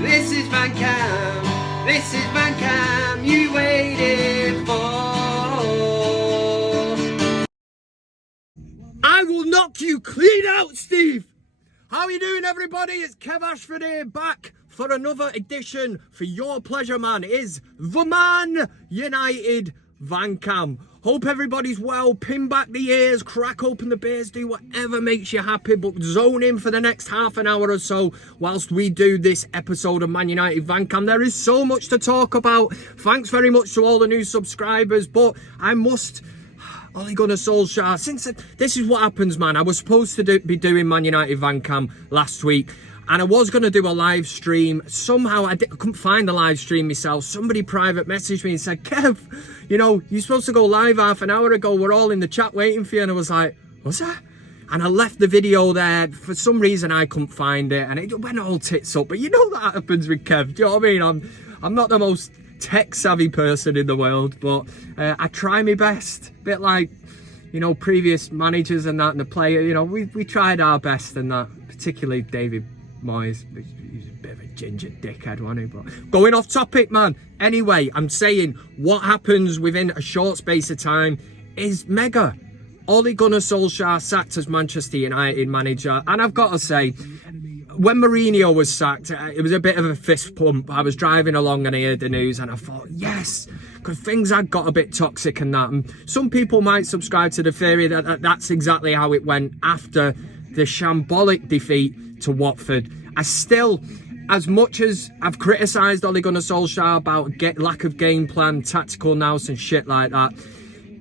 This is VanCam. This is VanCam you waited for. I will knock you clean out, Steve. How are you doing, everybody? It's Kev Ashford here, back for another edition for your pleasure, man. It is the ManUtd VanCam. Hope everybody's well. Pin back the ears, crack open the beers, do whatever makes you happy, but zone in for the next half an hour or so whilst we do this episode of ManUtd VanCam. There is so much to talk about. Thanks very much to all the new subscribers, but I must... Ole Gunnar Solskjaer, since this is what happens, man. I was supposed to be doing ManUtd VanCam last week, and I was going to do a live stream. Somehow I couldn't find the live stream myself. Somebody private messaged me and said, Kev, you know, you're supposed to go live half an hour ago. We're all in the chat waiting for you. And I was like, what's that? And I left the video there. For some reason, I couldn't find it, and it went all tits up. But you know that happens with Kev. Do you know what I mean? I'm not the most tech savvy person in the world, but I try my best. A bit like, you know, previous managers and that, and the player, you know, we tried our best and that, particularly David Moyes. He's a bit of a ginger dickhead, wasn't he? But going off topic, man. Anyway, I'm saying what happens within a short space of time is mega. Ole Gunnar Solskjaer sacked as Manchester United manager, and I've got to say, when Mourinho was sacked, it was a bit of a fist pump. I was driving along and I heard the news and I thought, yes, because things had got a bit toxic and that. And some people might subscribe to the theory that that's exactly how it went after the shambolic defeat to Watford. I still, as much as I've criticised Ole Gunnar Solskjaer about lack of game plan, tactical nous and shit like that,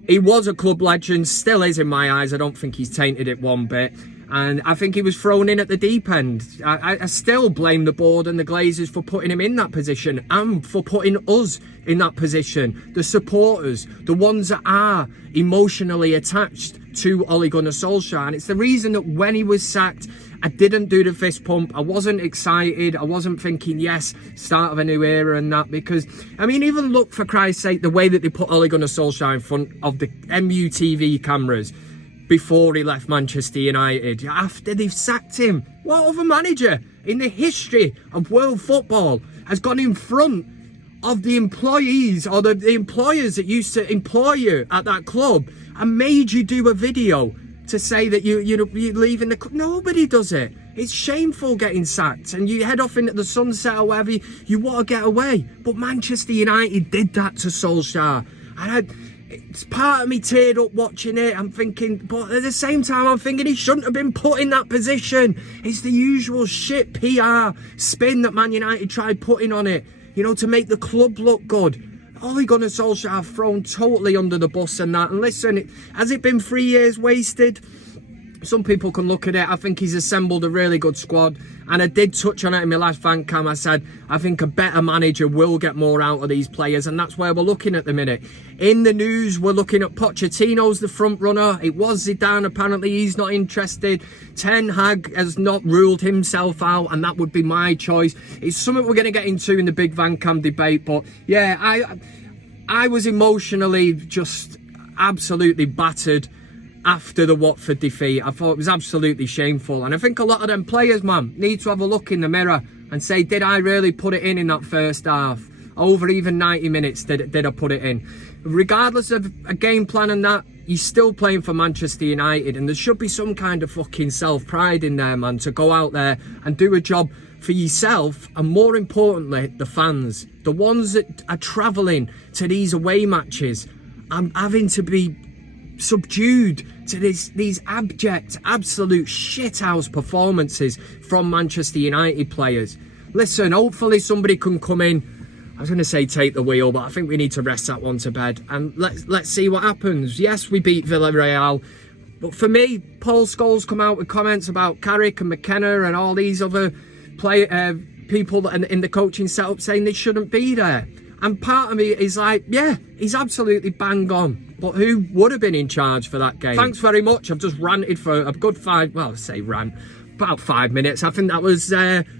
he was a club legend, still is in my eyes. I don't think he's tainted it one bit. And I think he was thrown in at the deep end. I still blame the board and the Glazers for putting him in that position and for putting us in that position. The supporters, the ones that are emotionally attached to Ole Gunnar Solskjaer. And it's the reason that when he was sacked, I didn't do the fist pump. I wasn't excited. I wasn't thinking, yes, start of a new era and that. Because, I mean, even look, for Christ's sake, the way that they put Ole Gunnar Solskjaer in front of the MUTV cameras before he left Manchester United, after they've sacked him. What other manager in the history of world football has gone in front of the employees or the employers that used to employ you at that club and made you do a video to say that you're leaving the club? Nobody does it. It's shameful getting sacked and you head off into the sunset or wherever you want to get away. But Manchester United did that to Solskjaer. And it's part of me teared up watching it. I'm thinking, but at the same time, I'm thinking he shouldn't have been put in that position. It's the usual shit PR spin that Man United tried putting on it, you know, to make the club look good. Ole Gunnar Solskjaer thrown totally under the bus and that. And listen, has it been 3 years wasted? Some people can look at it. I think he's assembled a really good squad. And I did touch on it in my last VanCam. I said, I think a better manager will get more out of these players. And that's where we're looking at the minute. In the news, we're looking at Pochettino's the front runner. It was Zidane. Apparently, he's not interested. Ten Hag has not ruled himself out. And that would be my choice. It's something we're going to get into in the big VanCam debate. But yeah, I was emotionally just absolutely battered after the Watford defeat. I thought it was absolutely shameful, and I think a lot of them players, man, need to have a look in the mirror and say, did I really put it in that first half? Over even 90 minutes, did I put it in? Regardless of a game plan and that, he's still playing for Manchester United, and there should be some kind of fucking self-pride in there, man, to go out there and do a job for yourself, and more importantly, the fans, the ones that are travelling to these away matches. I'm having to be subdued to these abject, absolute shithouse performances from Manchester United players. Listen, hopefully somebody can come in. I was going to say take the wheel, but I think we need to rest that one to bed and let's see what happens. Yes, we beat Villarreal, but for me, Paul Scholes come out with comments about Carrick and McKenna and all these other people in the coaching setup saying they shouldn't be there. And part of me is like, yeah, he's absolutely bang on. But who would have been in charge for that game? Thanks very much. I've just ranted for a good about 5 minutes. I think that was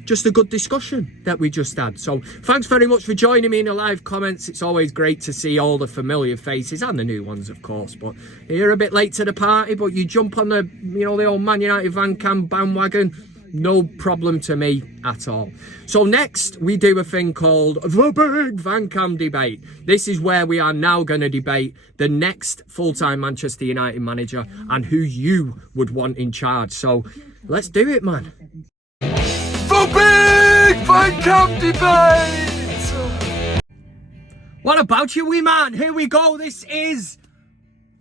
just a good discussion that we just had. So thanks very much for joining me in the live comments. It's always great to see all the familiar faces and the new ones, of course. But you're a bit late to the party, but you jump on the, you know, the old ManUtd VanCam bandwagon. No problem to me at all. So next we do a thing called the Big VanCam Debate. This is where we are now going to debate the next full-time Manchester United manager and who you would want in charge. So let's do it, man. The Big VanCam Debate! What about you, wee man? Here we go. This is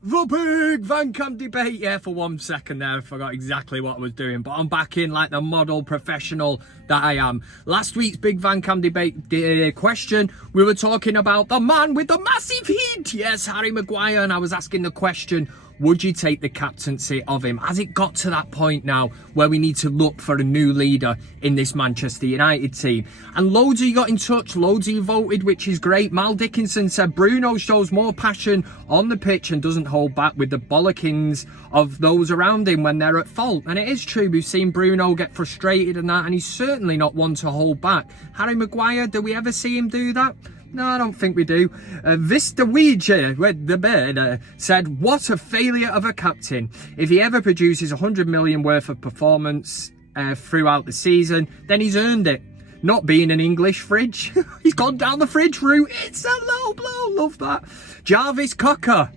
the Big VanCam Debate. Yeah, for 1 second there, I forgot exactly what I was doing, but I'm back in like the model professional that I am. Last week's Big VanCam Debate question, we were talking about the man with the massive heat. Yes, Harry Maguire, and I was asking the question, would you take the captaincy of him? Has it got to that point now where we need to look for a new leader in this Manchester United team? And loads of you got in touch, loads of you voted, which is great. Mal Dickinson said Bruno shows more passion on the pitch and doesn't hold back with the bollockings of those around him when they're at fault. And it is true, we've seen Bruno get frustrated and that, and he's certainly not one to hold back. Harry Maguire, do we ever see him do that? No, I don't think we do. Vista Ouija, with the bird, said, what a failure of a captain. If he ever produces 100 million worth of performance throughout the season, then he's earned it. Not being an English fridge. He's gone down the fridge route. It's a low blow. Love that. Jarvis Cocker.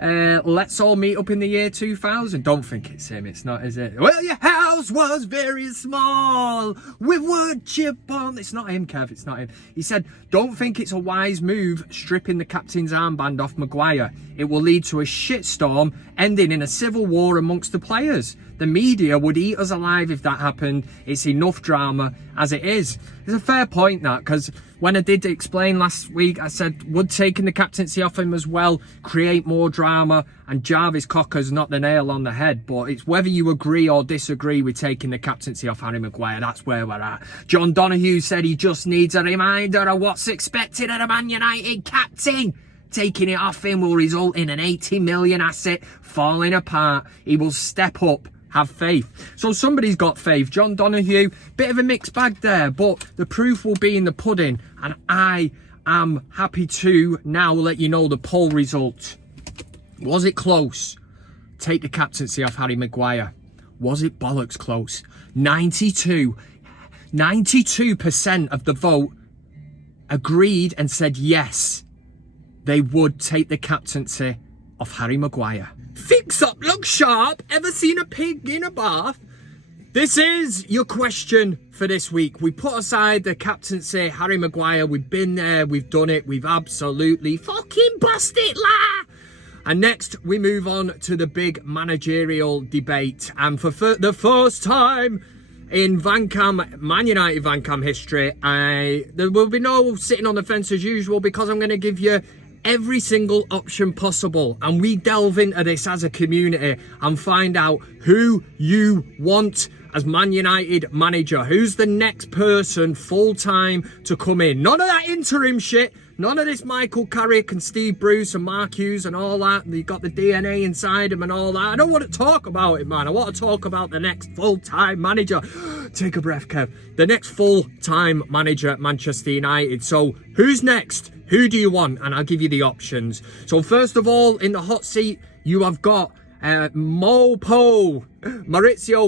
Let's all meet up in the year 2000. Don't think it's him. It's not, is it? Well, your house was very small with wood chip on. It's not him, Kev. It's not him. He said, don't think it's a wise move stripping the captain's armband off Maguire. It will lead to a shitstorm ending in a civil war amongst the players. The media would eat us alive if that happened. It's enough drama as it is. It's a fair point, that, because when I did explain last week, I said, would taking the captaincy off him as well create more drama? And Jarvis Cocker's not the nail on the head, but it's whether you agree or disagree with taking the captaincy off Harry Maguire. That's where we're at. John Donoghue said he just needs a reminder of what's expected of a Man United captain. Taking it off him will result in an 80 million asset falling apart. He will step up. Have faith. So somebody's got faith. John Donoghue, bit of a mixed bag there, but the proof will be in the pudding. And I am happy to now let you know the poll result. Was it close? Take the captaincy off Harry Maguire. Was it bollocks close? 92% of the vote agreed and said yes, they would take the captaincy off Harry Maguire. Fix up, look sharp. Ever seen a pig in a bath? This is your question for this week. We put aside the captaincy, Harry Maguire. We've been there, we've done it, we've absolutely fucking bust it, la! And next, we move on to the big managerial debate. And for the first time in VanCam, Man United VanCam history, there will be no sitting on the fence as usual, because I'm going to give you every single option possible, and we delve into this as a community and find out who you want as Man United manager. Who's the next person full-time to come in? None of that interim shit. None of this Michael Carrick and Steve Bruce and Mark Hughes and all that. They got the DNA inside him and all that. I don't want to talk about it, man. I want to talk about the next full-time manager. Take a breath, Kev. The next full-time manager at Manchester United. So who's next? Who do you want? And I'll give you the options. So first of all, in the hot seat, you have got Maurizio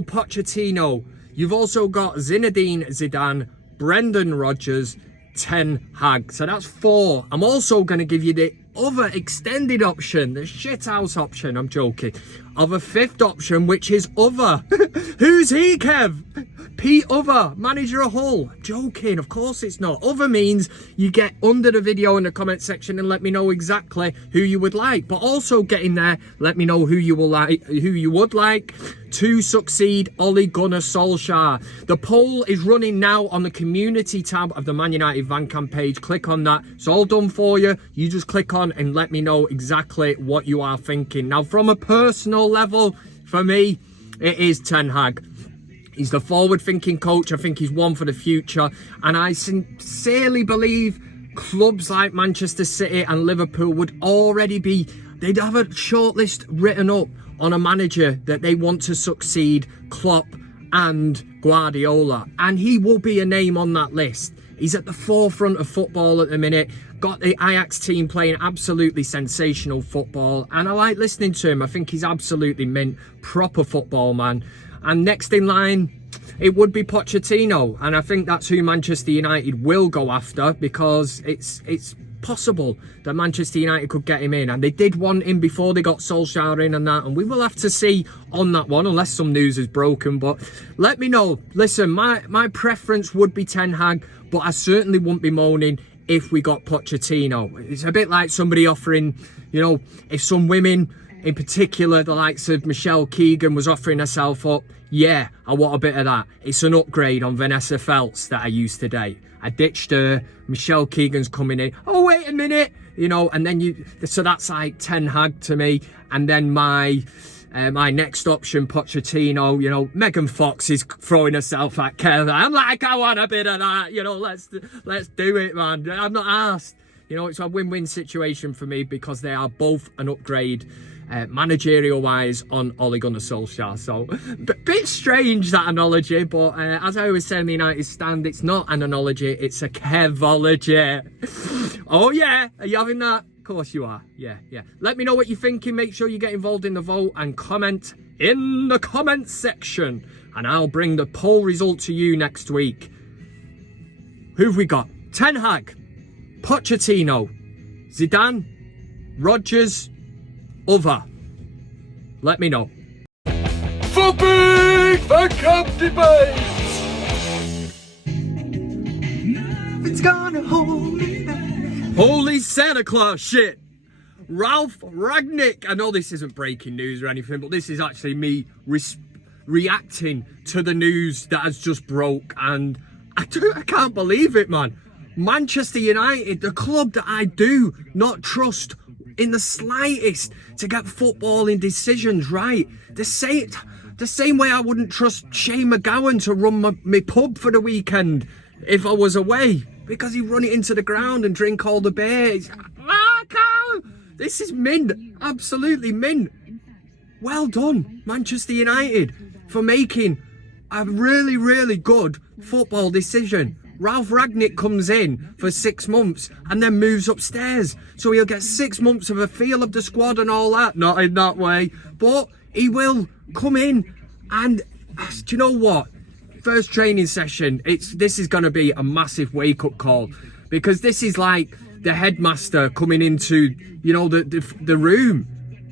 Pochettino. You've also got Zinedine Zidane, Brendan Rodgers, Ten Hag. So that's 4. I'm also going to give you the other extended option, the shithouse option, I'm joking, of a 5th option, which is other. Who's he, Kev? Pete Other, manager of Hull. Joking, of course it's not. Other means you get under the video in the comment section and let me know exactly who you would like. But also get in there, let me know who you would like to succeed Ole Gunnar Solskjaer. The poll is running now on the community tab of the Man United VanCam page. Click on that. It's all done for you. You just click on and let me know exactly what you are thinking. Now, from a personal level, for me, it is Ten Hag. He's the forward-thinking coach. I think he's one for the future. And I sincerely believe clubs like Manchester City and Liverpool would already be... They'd have a shortlist written up on a manager that they want to succeed Klopp and Guardiola. And he will be a name on that list. He's at the forefront of football at the minute. Got the Ajax team playing absolutely sensational football. And I like listening to him. I think he's absolutely mint. Proper football, man. And next in line, it would be Pochettino, and I think that's who Manchester United will go after, because it's possible that Manchester United could get him in, and they did want him before they got Solskjaer in and that, and we will have to see on that one, unless some news is broken. But let me know. Listen, my preference would be Ten Hag, but I certainly wouldn't be moaning if we got Pochettino. It's a bit like somebody offering, you know, if some women, in particular the likes of Michelle Keegan, was offering herself up, yeah, I want a bit of that. It's an upgrade on Vanessa Feltz that I used today. I ditched her, Michelle Keegan's coming in, oh wait a minute, you know, and then so that's like Ten Hag to me. And then my next option, Pochettino, you know, Megan Fox is throwing herself at Kev. I'm like, I want a bit of that, you know, let's do it, man. I'm not asked. You know, it's a win-win situation for me, because they are both an upgrade managerial-wise on Ole Gunnar Solskjaer. So, bit strange, that analogy, but as I always say in the United stand, it's not an analogy, it's a Kevology. Oh yeah, are you having that? Of course you are. Yeah. Let me know what you're thinking. Make sure you get involved in the vote and comment in the comments section, and I'll bring the poll result to you next week. Who've we got? Ten Hag, Pochettino, Zidane, Rodgers, other. Let me know. For Big VanCam Debate! It's gonna hold me back. Holy Santa Claus shit! Ralph Rangnick. I know this isn't breaking news or anything, but this is actually me reacting to the news that has just broke, and I can't believe it, man. Manchester United, the club that I do not trust in the slightest to get footballing decisions right. The same way I wouldn't trust Shane McGowan to run my pub for the weekend if I was away, because he'd run it into the ground and drink all the beers. This is mint, absolutely mint. Well done, Manchester United, for making a really, really good football decision. Ralph Rangnick comes in for 6 months and then moves upstairs, so he'll get 6 months of a feel of the squad and all that. Not in that way, but he will come in. And do you know what? First training session, this is going to be a massive wake-up call, because this is like the headmaster coming into, you know, the room.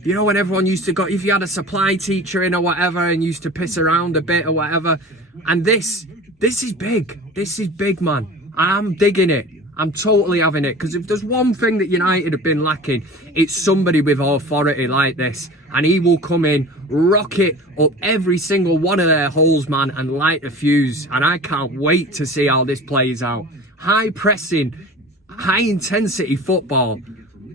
You know, when everyone used to go, if you had a supply teacher in or whatever and used to piss around a bit or whatever. And this is big. This is big, man. I'm digging it. I'm totally having it. Because if there's one thing that United have been lacking, it's somebody with authority like this. And he will come in, rocket up every single one of their holes, man, and light a fuse. And I can't wait to see how this plays out. High pressing, high intensity football.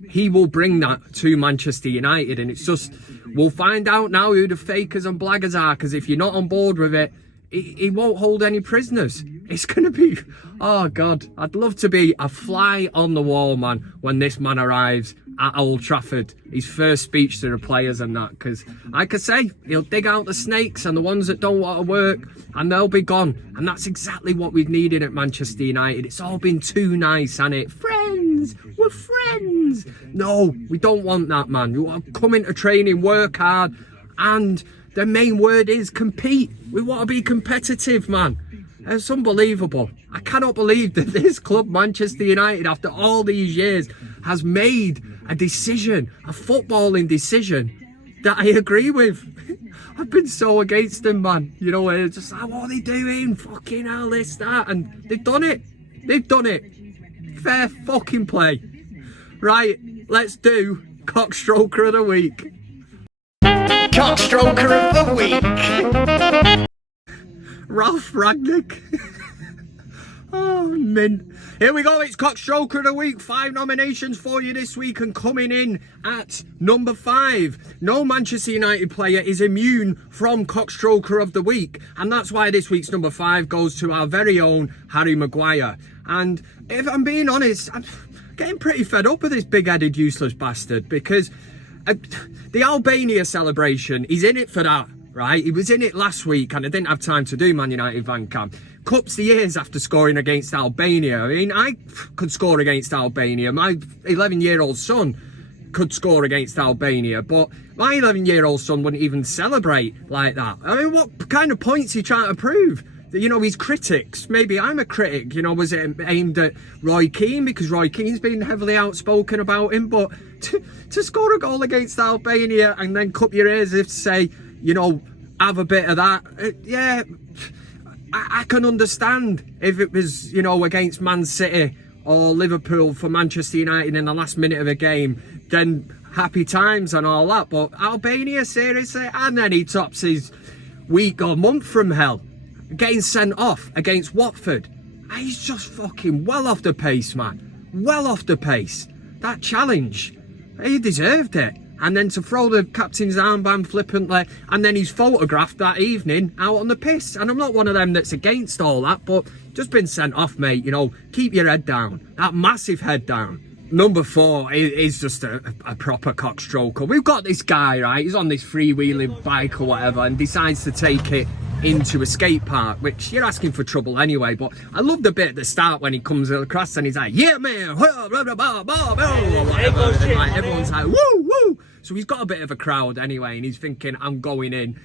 He will bring that to Manchester United. And it's just, we'll find out now who the fakers and blaggers are. Because if you're not on board with it, he won't hold any prisoners. It's going to be, oh God, I'd love to be a fly on the wall, man, when this man arrives at Old Trafford. His first speech to the players and that, because like I say, he'll dig out the snakes and the ones that don't want to work, and they'll be gone. And that's exactly what we've needed at Manchester United. It's all been too nice, hasn't it? Friends, we're friends. No, we don't want that, man. We want to come into training, work hard, and the main word is compete. We want to be competitive, man. It's unbelievable. I cannot believe that this club, Manchester United, after all these years, has made a decision, a footballing decision, that I agree with. I've been so against them, man. You know, it's just like, what are they doing? Fucking hell, this, that. And they've done it. They've done it. Fair fucking play. Right, let's do CockStroker of the Week. CockStroker of the Week. Ralph Rangnick. Oh, mint. Here we go, it's CockStroker of the Week. 5 nominations for you this week, and coming in at number 5. No Manchester United player is immune from CockStroker of the Week, and that's why this week's number 5 goes to our very own Harry Maguire. And if I'm being honest, I'm getting pretty fed up with this big-headed useless bastard, because the Albania celebration, he's in it for that, right? He was in it last week, and I didn't have time to do ManUtd VanCam. Cups the ears after scoring against Albania. I mean, I could score against Albania. My 11-year-old son could score against Albania, but my 11-year-old son wouldn't even celebrate like that. I mean, what kind of points are you trying to prove? You know, his critics, maybe I'm a critic, you know, was it aimed at Roy Keane because Roy Keane's been heavily outspoken about him, but to score a goal against Albania and then cup your ears if to say, you know, have a bit of that, yeah, I can understand if it was, you know, against Man City or Liverpool for Manchester United in the last minute of a game, then happy times and all that, but Albania, seriously? And then he tops his week or month from hell, getting sent off against Watford. He's just fucking well off the pace, man. Well off the pace. That challenge, he deserved it. And then to throw the captain's armband flippantly, and then he's photographed that evening out on the piss. And I'm not one of them that's against all that, but just been sent off, mate. You know, keep your head down. That massive head down. Number 4 is just a proper cockstroker. We've got this guy, right? He's on this freewheeling bike or whatever and decides to take it into a skate park, which you're asking for trouble anyway. But I love the bit at the start when he comes across and he's like, yeah, man, blah, blah, blah, blah, blah, or whatever. And like, everyone's like, woo, woo. So he's got a bit of a crowd anyway, and he's thinking, I'm going in.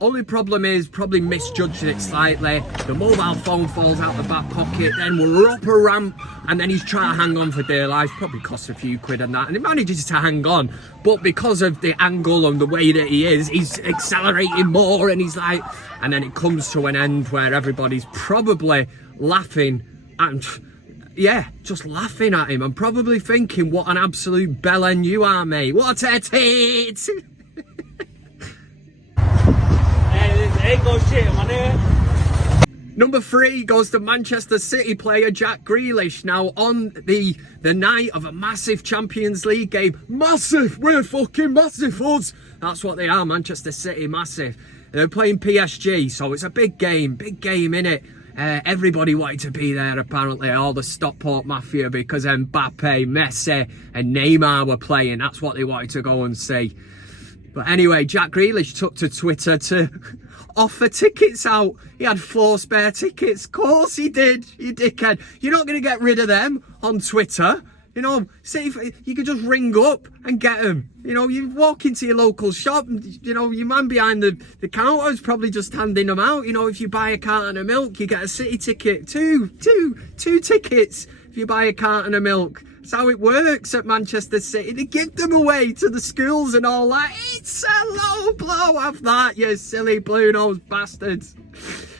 Only problem is, probably misjudged it slightly. The mobile phone falls out the back pocket, then we're up a ramp, and then he's trying to hang on for dear life. Probably costs a few quid and that, and he manages to hang on. But because of the angle and the way that he is, he's accelerating more, and he's like, and then it comes to an end where everybody's probably laughing and, yeah, just laughing at him and probably thinking, what an absolute bellend you are, mate. What a tit! Number 3 goes to Manchester City player Jack Grealish. Now, on the night of a massive Champions League game, massive, we're fucking massive, us. That's what they are, Manchester City, massive. They're playing PSG, so it's a big game, innit? Everybody wanted to be there, apparently, all the Stockport Mafia, because Mbappe, Messi and Neymar were playing. That's what they wanted to go and see. But anyway, Jack Grealish took to Twitter to offer tickets out. He had 4 spare tickets. Of course he did, you dickhead. You're not going to get rid of them on Twitter. You know, see if you could just ring up and get them. You know, you walk into your local shop and, you know, your man behind the counter is probably just handing them out. You know, if you buy a carton of milk, you get a City ticket. Two tickets if you buy a carton of milk. That's how it works at Manchester City. They give them away to the schools and all that. It's a low blow of that, you silly blue-nosed bastards.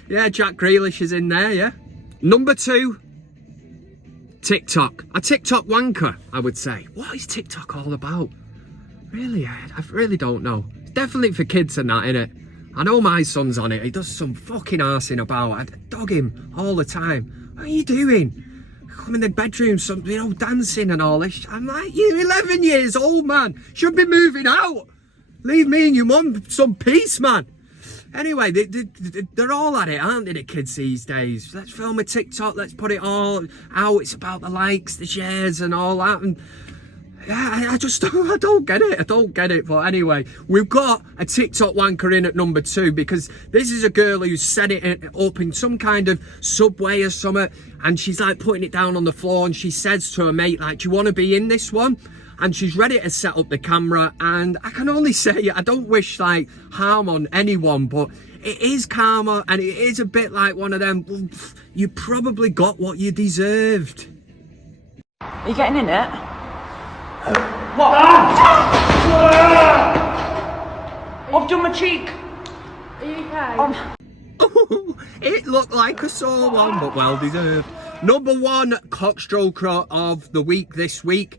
Yeah, Jack Grealish is in there, yeah. Number 2, TikTok. A TikTok wanker, I would say. What is TikTok all about? Really, I really don't know. It's definitely for kids and that, innit? I know my son's on it. He does some fucking arsing about. I dog him all the time. What are you doing? Come in the bedroom, some, you know, dancing and all this. I'm like, you're 11 years old, man. Should be moving out. Leave me and your mum some peace, man. Anyway, they're all at it, aren't they, the kids these days? Let's film a TikTok, let's put it all out. It's about the likes, the shares and all that. And yeah, I don't get it. I don't get it. But anyway, we've got a TikTok wanker in at number 2 because this is a girl who set it up in some kind of subway or something, and she's like putting it down on the floor, and she says to her mate, like, do you want to be in this one? And she's ready to set up the camera, and I can only say, I don't wish like harm on anyone, but it is karma, and it is a bit like one of them, well, you probably got what you deserved. Are you getting in it? What? I've done my cheek. Are you okay? It looked like a sore one, but well deserved. Number 1 cockstroker of the week this week.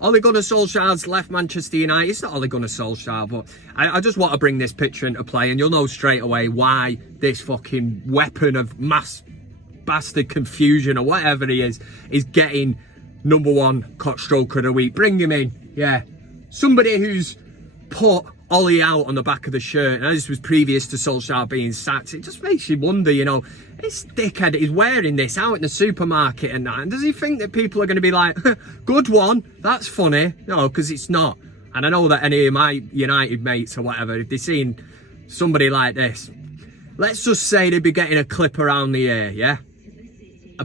Ole Gunnar Solskjaer's left Manchester United. It's not Ole Gunnar Solskjaer, but I just want to bring this picture into play, and you'll know straight away why this fucking weapon of mass bastard confusion or whatever he is getting number 1 cockstroker of the week. Bring him in. Yeah, somebody who's put Ollie out on the back of the shirt, and this was previous to Solskjaer being sacked. It just makes you wonder, you know, this dickhead is wearing this out in the supermarket and that, and does he think that people are going to be like, good one, that's funny? No, because it's not. And I know that any of my United mates or whatever, if they've seen somebody like this, let's just say they'd be getting a clip around the ear, yeah?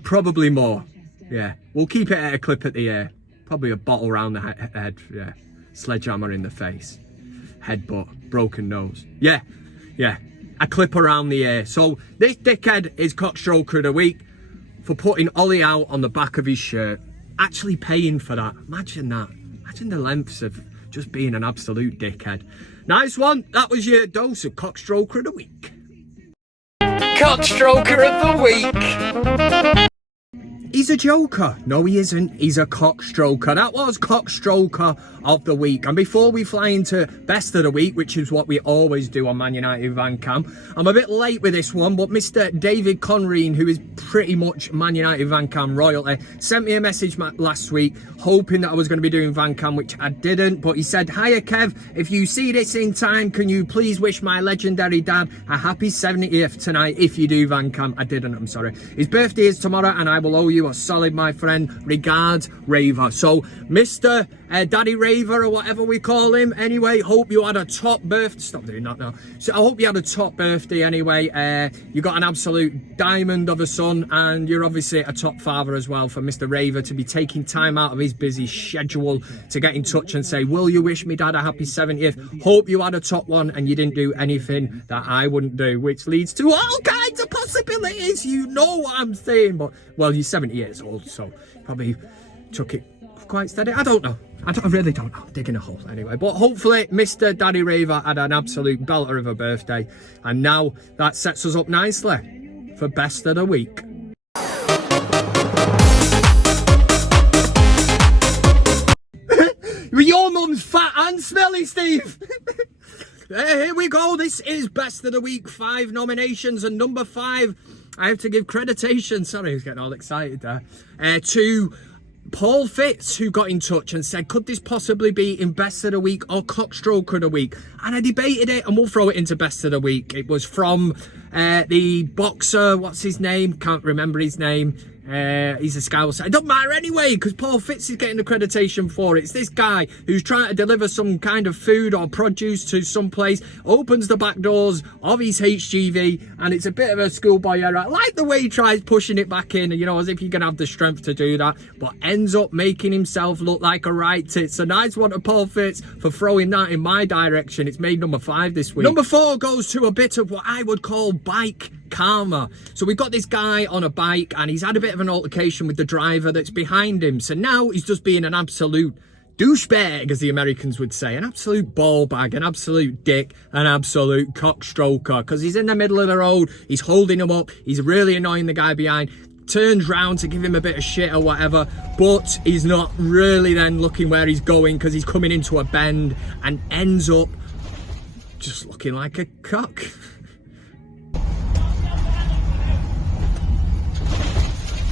Probably more, yeah. We'll keep it at a clip at the ear. Probably a bottle round the head, yeah. Sledgehammer in the face. Headbutt, broken nose. Yeah. A clip around the ear. So this dickhead is CockStroker of the week for putting Ollie out on the back of his shirt. Actually paying for that. Imagine that. Imagine the lengths of just being an absolute dickhead. Nice one. That was your dose of CockStroker of the week. CockStroker of the week. He's a joker. No, he isn't. He's a CockStroker. That was CockStroker of the week. And before we fly into best of the week, which is what we always do on ManUtd VanCam, I'm a bit late with this one, but Mr. David Conreen, who is pretty much ManUtd VanCam royalty, sent me a message last week hoping that I was going to be doing VanCam, which I didn't. But he said, "Hiya Kev, if you see this in time, can you please wish my legendary dad a happy 70th tonight if you do VanCam?" I didn't, I'm sorry. His birthday is tomorrow and I will owe you a solid, my friend. Regards, Raver. So Mr. Daddy Raver, or whatever we call him, anyway, hope you had a top birthday. Stop doing that now. So I hope you had a top birthday anyway. You got an absolute diamond of a son, and you're obviously a top father as well, for Mr. Raver to be taking time out of his busy schedule to get in touch and say, will you wish me dad a happy 70th? Hope you had a top one and you didn't do anything that I wouldn't do, which leads to all kinds of possibilities. You know what I'm saying. But, well, you're 70 years old, so probably took it quite steady. I don't know. I really don't know. Digging a hole anyway. But hopefully Mr. Daddy Raver had an absolute belter of a birthday. And now that sets us up nicely for best of the week. Your mum's fat and smelly, Steve. Here we go. This is best of the week. 5 nominations, and number 5, I have to give creditation. Sorry, I was getting all excited there. To Paul Fitz, who got in touch and said, could this possibly be in best of the week or CockStroker of the week? And I debated it, and we'll throw it into best of the week. It was from the boxer, what's his name? Can't remember his name. He's a Scouse. It doesn't matter anyway, because Paul Fitz is getting accreditation for it. It's this guy who's trying to deliver some kind of food or produce to some place, opens the back doors of his HGV, and it's a bit of a schoolboy error. I like the way he tries pushing it back in, you know, as if he can have the strength to do that, but ends up making himself look like a right tit. So nice one to Paul Fitz for throwing that in my direction. It's made number 5 this week. Number 4 goes to a bit of what I would call bike karma. So we've got this guy on a bike, and he's had a bit of an altercation with the driver that's behind him. So now he's just being an absolute douchebag, as the Americans would say, an absolute ball bag, an absolute dick, an absolute CockStroker, because he's in the middle of the road, he's holding him up, he's really annoying the guy behind, turns round to give him a bit of shit or whatever, but he's not really then looking where he's going because he's coming into a bend, and ends up just looking like a cock.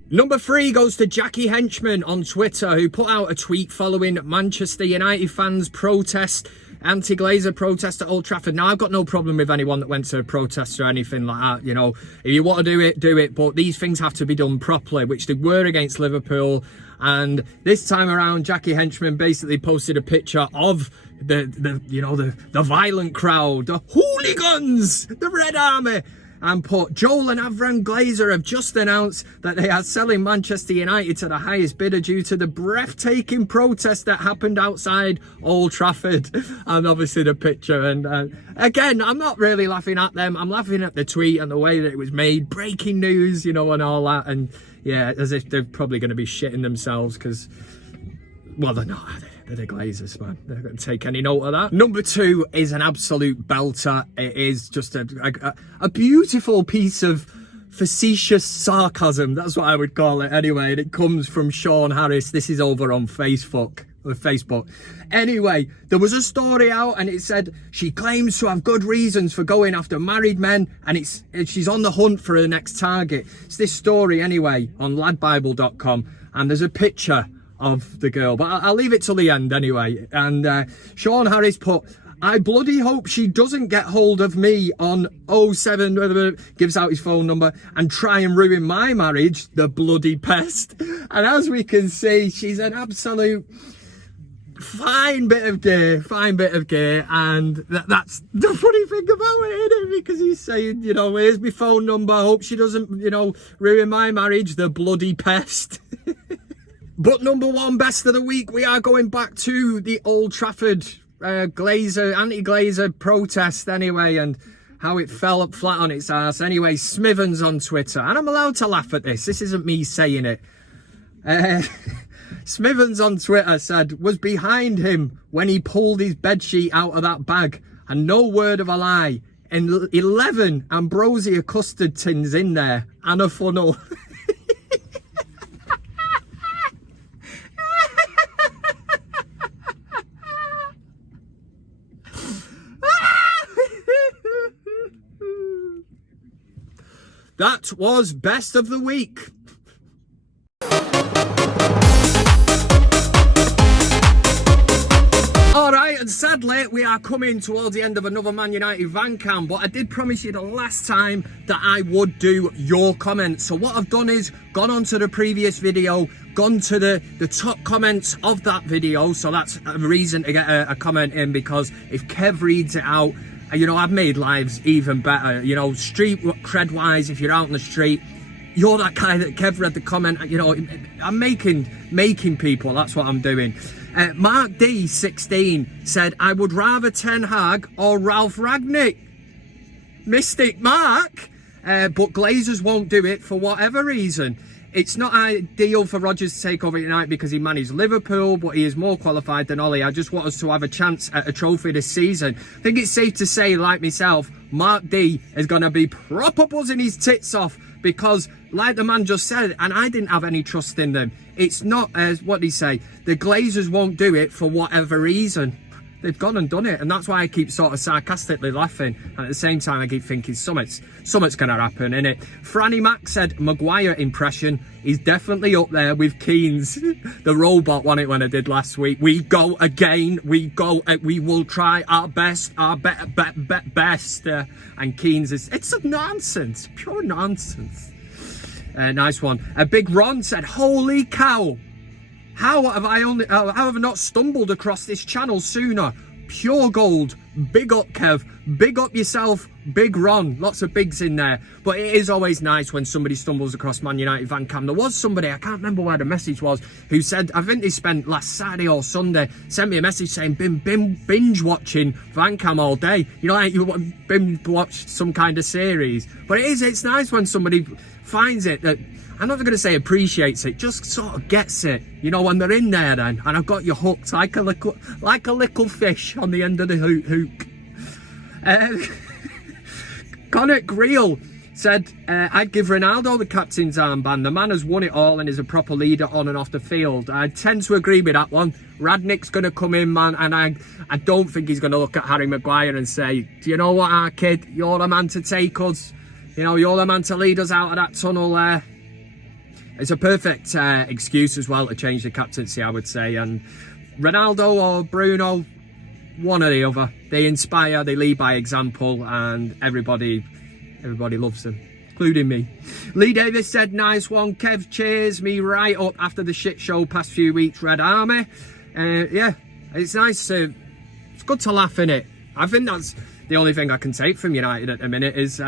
Number 3 goes to Jackie Henchman on Twitter, who put out a tweet following Manchester United fans' protest, anti-Glazer protest at Old Trafford. Now, I've got no problem with anyone that went to a protest or anything like that, you know. If you want to do it, but these things have to be done properly, which they were against Liverpool. And this time around, Jackie Henchman basically posted a picture of the violent crowd, the hooligans, the Red Army, and put, Joel and Avram Glazer have just announced that they are selling Manchester United to the highest bidder due to the breathtaking protest that happened outside Old Trafford. And obviously the picture. And again, I'm not really laughing at them. I'm laughing at the tweet and the way that it was made. Breaking news, you know, and all that. And yeah, as if they're probably going to be shitting themselves because, well, they're not, are they? They're the Glazers, man. They're going to take any note of that. Number 2 is an absolute belter. It is just a beautiful piece of facetious sarcasm. That's what I would call it anyway. And it comes from Sean Harris. This is over on Facebook. Anyway, there was a story out and it said she claims to have good reasons for going after married men, and she's on the hunt for her next target. It's this story anyway on ladbible.com, and there's a picture of the girl, but I'll leave it till the end anyway. And Sean Harris put, I bloody hope she doesn't get hold of me on 07, gives out his phone number, and try and ruin my marriage, the bloody pest. And as we can see, she's an absolute fine bit of gear, and that's the funny thing about it, isn't it? Because he's saying, you know, here's my phone number, hope she doesn't, you know, ruin my marriage, the bloody pest. But number one best of the week, we are going back to the Old Trafford anti-Glazer protest anyway, and how it fell up flat on its ass. Anyway, Smithens on Twitter, and I'm allowed to laugh at this. This isn't me saying it. Smithens on Twitter said, was behind him when he pulled his bedsheet out of that bag, and no word of a lie. And 11 Ambrosia custard tins in there and a funnel. That was best of the week. Alright, and sadly we are coming towards the end of another ManUtd VanCam, but I did promise you the last time that I would do your comments. So what I've done is gone on to the previous video, gone to the top comments of that video, so that's a reason to get a comment in, because if Kev reads it out, you know, I've made lives even better. You know, street cred wise, if you're out on the street, you're that guy that Kev read the comment. You know, I'm making people, that's what I'm doing. Mark D 16 said, I would rather Ten Hag or Ralph Rangnick. Mystic Mark. But Glazers won't do it for whatever reason. It's not ideal for Rodgers to take over United because he managed Liverpool, but he is more qualified than Ollie. I just want us to have a chance at a trophy this season. I think it's safe to say, like myself, Mark D is going to be proper buzzing his tits off, because like the man just said, and I didn't have any trust in them, it's not, what did he say, the Glazers won't do it for whatever reason. They've gone and done it, and that's why I keep sort of sarcastically laughing, and at the same time I keep thinking something's going to happen, innit? Franny Mac said Maguire impression is definitely up there with Keane's. The robot won it when I did last week. We go again, we will try our best, our best. And Keane's is, it's a nonsense, pure nonsense. Nice one. Big Ron said, holy cow. How have I not stumbled across this channel sooner? Pure gold. Big up, Kev. Big up yourself. Big Ron. Lots of bigs in there. But it is always nice when somebody stumbles across ManUtd VanCam. There was somebody, I can't remember where the message was, who said, I think they spent last Saturday or Sunday, sent me a message saying, been binge watching VanCam all day. You know, like you binge watched some kind of series. But it's nice when somebody finds it that, I'm not going to say appreciates it, just sort of gets it. You know, when they're in there then, and I've got you hooked like a little fish on the end of the hook. Connor Greel said, I'd give Ronaldo the captain's armband. The man has won it all and is a proper leader on and off the field. I tend to agree with that one. Rangnick's going to come in, man, and I don't think he's going to look at Harry Maguire and say, do you know what, our kid, you're the man to take us. You know, you're the man to lead us out of that tunnel there. It's a perfect excuse as well to change the captaincy, I would say. And Ronaldo or Bruno, one or the other. They inspire, they lead by example, and everybody loves them, including me. Lee Davis said, nice one, Kev, cheers me right up after the shit show past few weeks, Red Army. Yeah, it's nice to, it's good to laugh in it. I think that's the only thing I can take from United at the minute is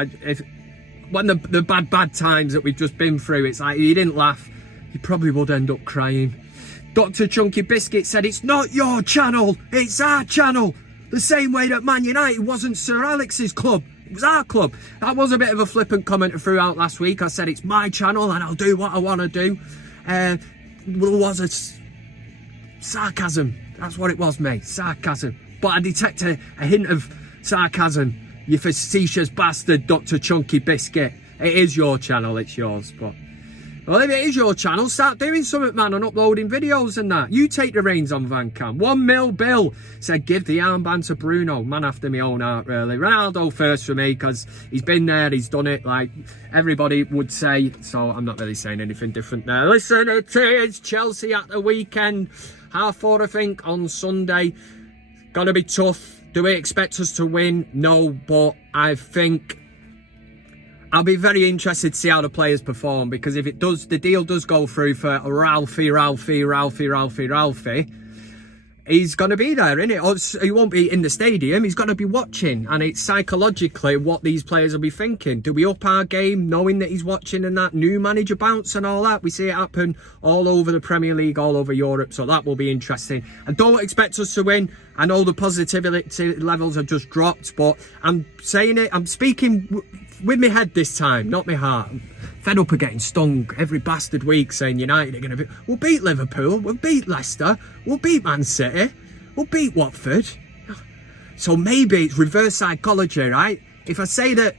when the bad times that we've just been through, it's like, you didn't laugh, you probably would end up crying. Dr. Chunky Biscuit said, it's not your channel, it's our channel. The same way that ManUtd wasn't Sir Alex's club, it was our club. That was a bit of a flippant comment I threw out last week. I said, it's my channel and I'll do what I want to do. There was a sarcasm. That's what it was, mate, sarcasm. But I detect a hint of sarcasm. You facetious bastard, Dr. Chunky Biscuit. It is your channel, it's yours. But, well, if it is your channel, start doing something, man, and uploading videos and that. You take the reins on VanCam. 1 mil Bill said, give the armband to Bruno. Man after my own heart, really. Ronaldo first for me, because he's been there, he's done it, like everybody would say. So I'm not really saying anything different there. Listen, it is Chelsea at the weekend. 4:30, I think, on Sunday. Gonna be tough. Do we expect us to win? No, but I think I'll be very interested to see how the players perform, because if it does, the deal does go through for Ralphie, he's going to be there, innit? Or he won't be in the stadium, he's going to be watching, and it's psychologically what these players will be thinking. Do we up our game knowing that he's watching and that new manager bounce and all that? We see it happen all over the Premier League, all over Europe, so that will be interesting. And don't expect us to win. I know the positivity levels have just dropped, but I'm saying it, I'm speaking with my head this time, not my heart. I'm fed up of getting stung every bastard week saying United are going to be... We'll beat Liverpool, we'll beat Leicester, we'll beat Man City, we'll beat Watford. So maybe it's reverse psychology, right? If I say that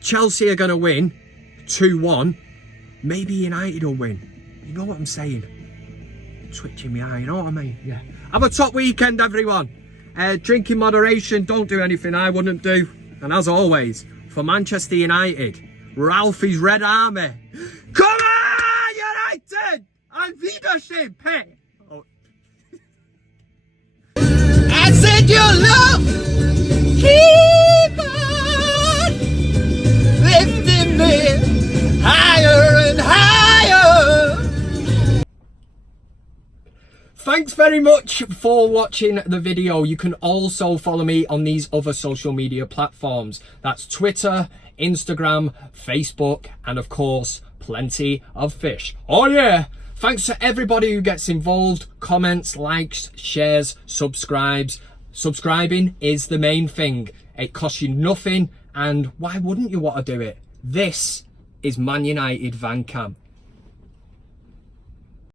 Chelsea are going to win 2-1, maybe United will win. You know what I'm saying? Twitching my eye, you know what I mean? Yeah. Have a top weekend, everyone. Drink in moderation, don't do anything I wouldn't do. And as always, for Manchester United, Ralphie's Red Army. Come on, United! Auf Wiedersehen, hey! Oh. I said your love, keep on lifting me higher and higher. Thanks very much for watching the video. You can also follow me on these other social media platforms. That's Twitter, Instagram, Facebook, and of course, plenty of fish. Oh yeah! Thanks to everybody who gets involved, comments, likes, shares, subscribes. Subscribing is the main thing. It costs you nothing, and why wouldn't you want to do it? This is ManUtd VanCam.